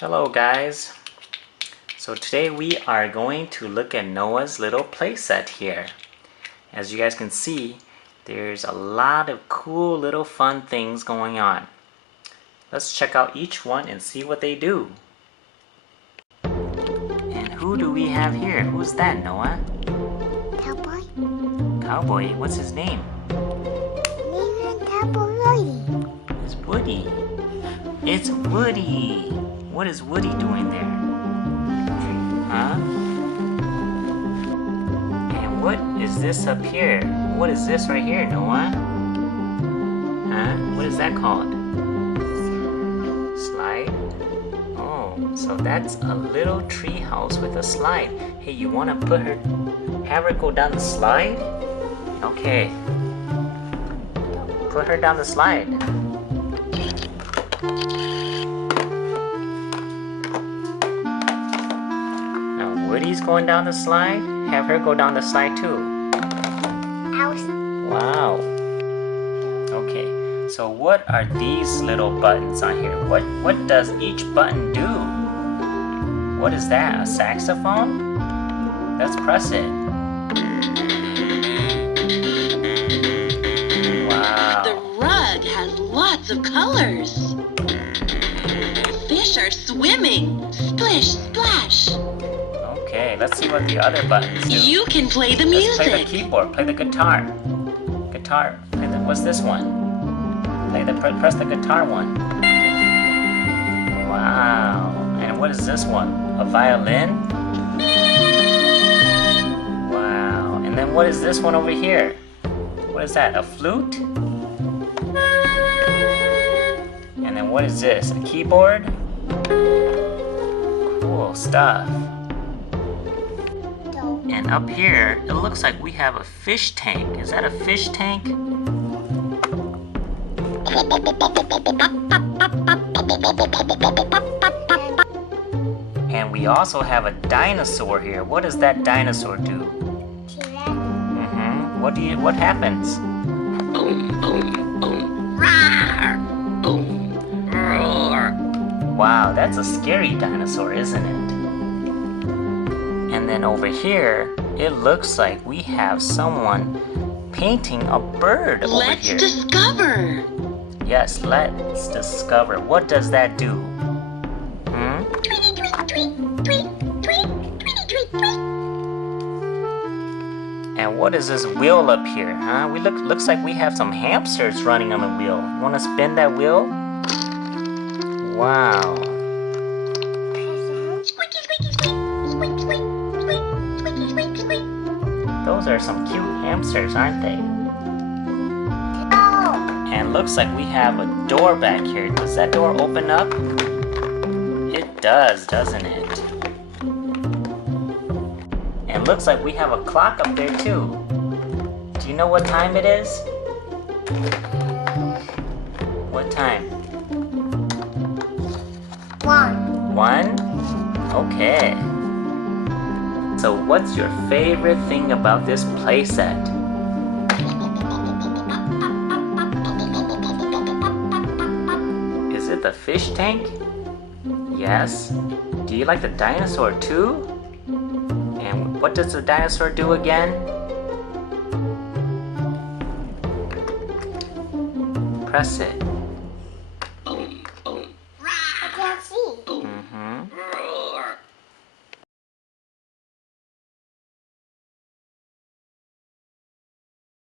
Hello guys. So today we are going to look at Noah's little playset here. As you guys can see, there's a lot of cool little fun things going on. Let's check out each one and see what they do. And who do we have here? Who's that, Noah? Cowboy. Cowboy? What's his name? Name Cowboy Woody. It's Woody. It's Woody. What is Woody doing there? Huh? And what is this up here? What is this right here, Noah? Huh? What is that called? Slide? Oh, so that's a little tree house with a slide. Hey, you wanna have her go down the slide? Okay. Put her down the slide. Woody's going down the slide. Have her go down the slide too. Wow. Okay, so what are these little buttons on here? What does each button do? What is that? A saxophone? Let's press it. Wow. The rug has lots of colors. Fish are swimming. Splish, splash. Okay, let's see what the other buttons do. You can play the Let's music. play the keyboard. Play the guitar. Guitar. What's this one? Press the guitar one. Wow. And what is this one? A violin? Wow. And then what is this one over here? What is that? A flute? And then what is this? A keyboard? Cool stuff. And up here, it looks like we have a fish tank. Is that a fish tank? And we also have a dinosaur here. What does that dinosaur do? What happens? Wow, that's a scary dinosaur, isn't it? And then over here, it looks like we have someone painting a bird over here. Let's discover. Yes, let's discover. What does that do? And what is this wheel up here, huh? Looks like we have some hamsters running on the wheel. You want to spin that wheel? Wow. Those are some cute hamsters, aren't they? And looks like we have a door back here. Does that door open up? It does, doesn't it? And looks like we have a clock up there too. Do you know what time it is? What time? 1. 1? Okay. So what's your favorite thing about this playset? Is it the fish tank? Yes. Do you like the dinosaur too? And what does the dinosaur do again? Press it.